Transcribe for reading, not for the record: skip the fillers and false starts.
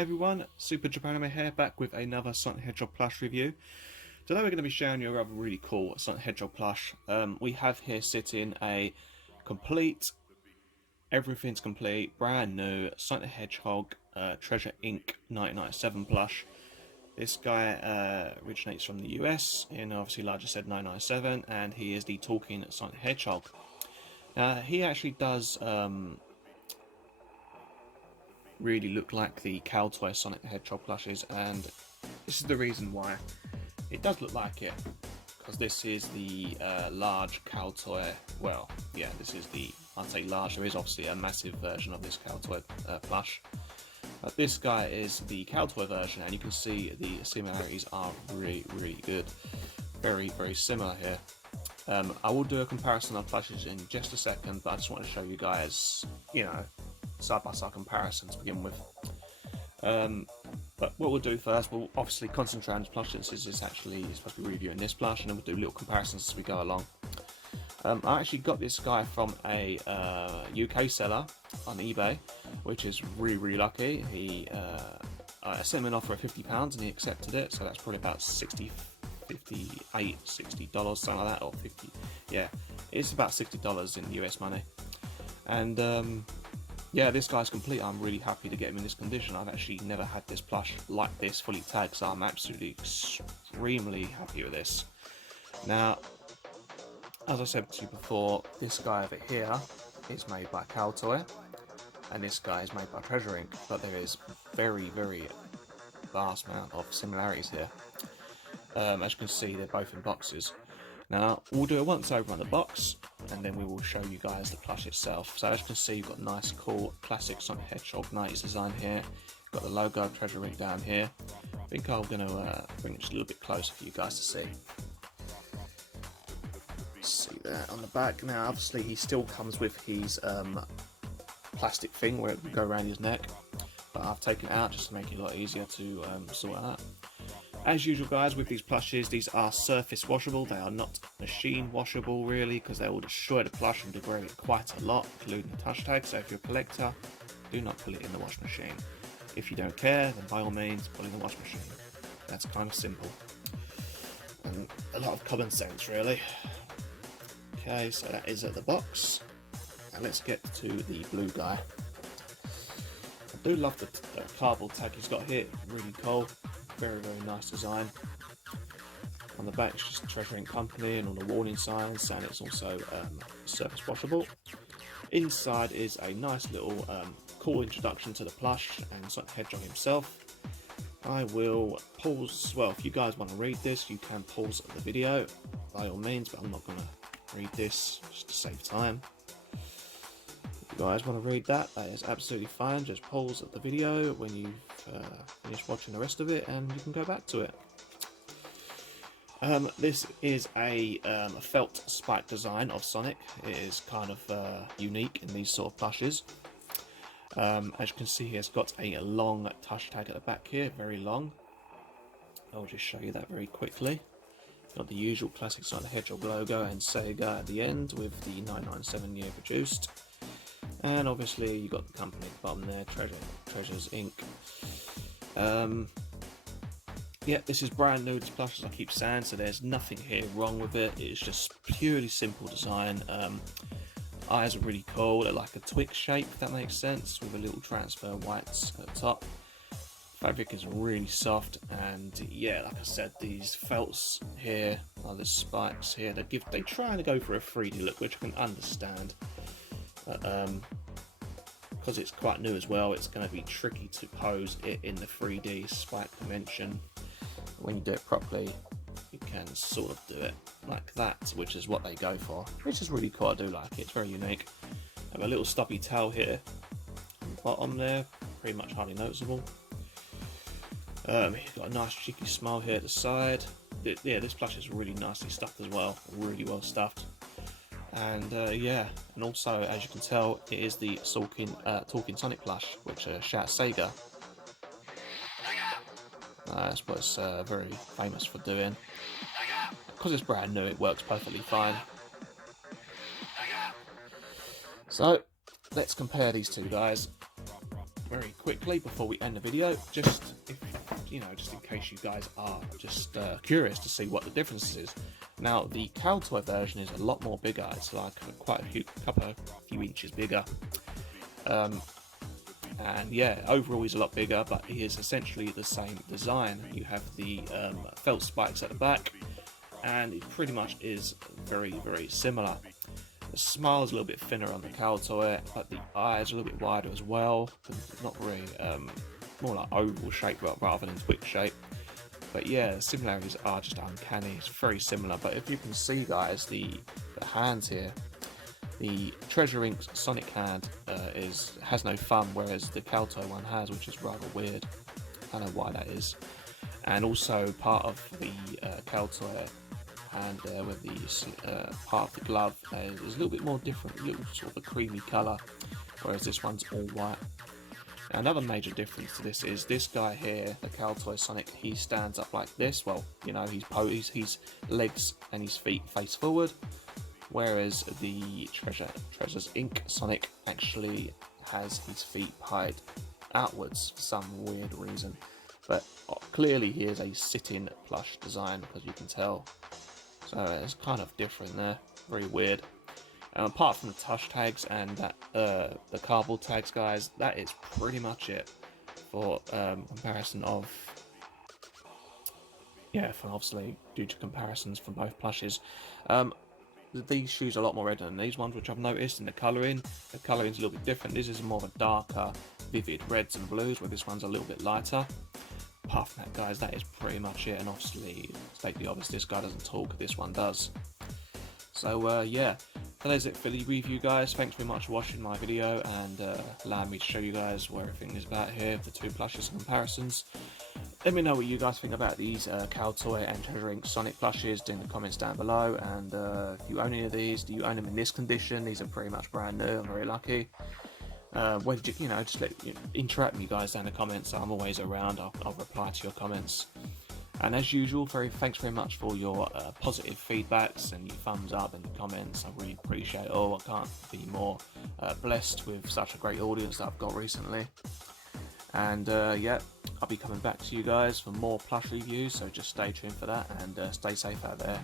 Hey everyone, Super Japanime here, back with another Sonic the Hedgehog plush review. Today we're going to be showing you a rather really cool Sonic the Hedgehog plush. We have here sitting a complete, everything's complete, brand new Sonic the Hedgehog Teasures Inc 1997 plush. This guy originates from the US, and obviously like I said 1997, and he is the talking Sonic the Hedgehog. He actually does really look like the cow toy Sonic the Hedgehog plushes, and this is the reason why it does look like it, because this is the large cow toy. Well, yeah, this is the, I'd say large, there is obviously a massive version of this cow toy plush, but this guy is the cow toy version, and you can see the similarities are really good, very similar here. I will do a comparison of plushes in just a second, but I just want to show you guys, you know, side-by-side comparison to begin with. But what we'll do first, we'll obviously concentrate on the plush since this is actually supposed to be reviewing this plush, and then we'll do little comparisons as we go along. I actually got this guy from a UK seller on eBay, which is really lucky. I sent him an offer of £50 and he accepted it, so that's probably about $60, something like that, or 50. Yeah, it's about $60 in US money. And yeah, this guy's complete. I'm really happy to get him in this condition. I've actually never had this plush like this fully tagged, so I'm absolutely extremely happy with this. Now, as I said to you before, this guy over here is made by Cow Toy, and this guy is made by Teasures Inc, but there is very vast amount of similarities here. As you can see, they're both in boxes. Now, we'll do a once over on the box, and then we will show you guys the plush itself. So as you can see, you've got a nice cool classic Sonic the Hedgehog 90s design here. You've got the logo of Teasures Inc down here. I think I'm going to bring it just a little bit closer for you guys to see. See that on the back. Now, obviously, he still comes with his plastic thing where it will go around his neck, but I've taken it out just to make it a lot easier to sort out. As usual guys, with these plushes, these are surface washable. They are not machine washable really, because they will destroy the plush and degrade it quite a lot, including the touch tag. So if you're a collector, do not put it in the wash machine. If you don't care, then by all means put it in the wash machine. That's kind of simple and a lot of common sense really. Okay, so that is at the box, and let's get to the blue guy. I do love the cardboard tag he's got here, really cool. Very nice design. On the back it's just Teasures Inc company and all the warning signs, and it's also surface washable. Inside is a nice little cool introduction to the plush and Sonic the Hedgehog himself. I will pause, well, if you guys want to read this you can pause the video by all means, but I'm not going to read this just to save time. If you guys want to read that, that is absolutely fine. Just pause the video when you've finished watching the rest of it, and you can go back to it. This is a felt spike design of Sonic. It is kind of unique in these sort of plushes. As you can see, it's got a long touch tag at the back here, very long. I'll just show you that very quickly. Got the usual classic Sonic the Hedgehog logo and Sega at the end with the 1997 year produced. And obviously you got the company at the bottom there, Teasures Inc. Yeah, this is brand new, this plush, as I keep saying, so there's nothing here wrong with it. It's just purely simple design. Eyes are really cool, they're like a Twix shape, if that makes sense, with a little transfer whites at the top. Fabric is really soft, and yeah, like I said, these felts here, the spikes here, they try to go for a 3D look, which I can understand. Because it's quite new as well, it's going to be tricky to pose it in the 3D spike convention. When you do it properly, you can sort of do it like that, which is what they go for, which is really cool. I do like it, it's very unique. I have a little stubby tail here on the bottom there, pretty much hardly noticeable. You've got a nice cheeky smile here at the side. Yeah, this plush is really nicely stuffed as well, really well stuffed. And yeah, and also as you can tell, it is the talking Sonic plush, which shouts Sega. That's what it's very famous for doing. Because it's brand new, it works perfectly fine. So let's compare these two guys. very quickly before we end the video, just just in case you guys are just curious to see what the difference is. Now, the cow toy version is a lot more bigger. It's like quite a few inches bigger. And yeah, overall he's a lot bigger, but he is essentially the same design. You have the felt spikes at the back, and it pretty much is very, very similar. The smile is a little bit thinner on the cow toy, but the eyes are a little bit wider as well. Not really, more like oval shape rather than twig shape. But yeah, the similarities are just uncanny. It's very similar. But if you can see, guys, the hands here, the Teasures Inc Sonic hand has no thumb, whereas the cow toy one has, which is rather weird. I don't know why that is. And also part of the cow toy and with the part of the glove is a little bit more different, a little sort of a creamy colour, whereas this one's all white. Now, another major difference to this is this guy here, the cow toy Sonic, he stands up like this. Well, you know, his legs and his feet face forward, whereas the Teasures Inc Sonic actually has his feet pied outwards for some weird reason. But clearly he is a sitting plush design, as you can tell. So it's kind of different there, very weird. Apart from the touch tags and that the cardboard tags, guys, that is pretty much it for comparison of, for obviously due to comparisons from both plushes. These shoes are a lot more red than these ones, which I've noticed in the colouring. The colouring's a little bit different. This is more of a darker, vivid reds and blues, where this one's a little bit lighter. Apart from that, guys, that is pretty much it. And obviously, state the obvious, this guy doesn't talk, this one does. So yeah, that is it for the review, guys. Thanks very much for watching my video and allowing me to show you guys what everything is about here, the two plushes and comparisons. Let me know what you guys think about these cow toy and Teasures Inc Sonic plushes in the comments down below. And if you own any of these, do you own them in this condition? These are pretty much brand new. I'm very lucky. Where did you just interact with you guys down in the comments. I'm always around. I'll reply to your comments. And as usual, thanks very much for your positive feedbacks and your thumbs up and the comments. I really appreciate it all. I can't be more blessed with such a great audience that I've got recently. And yeah, I'll be coming back to you guys for more plush reviews, so just stay tuned for that and stay safe out there.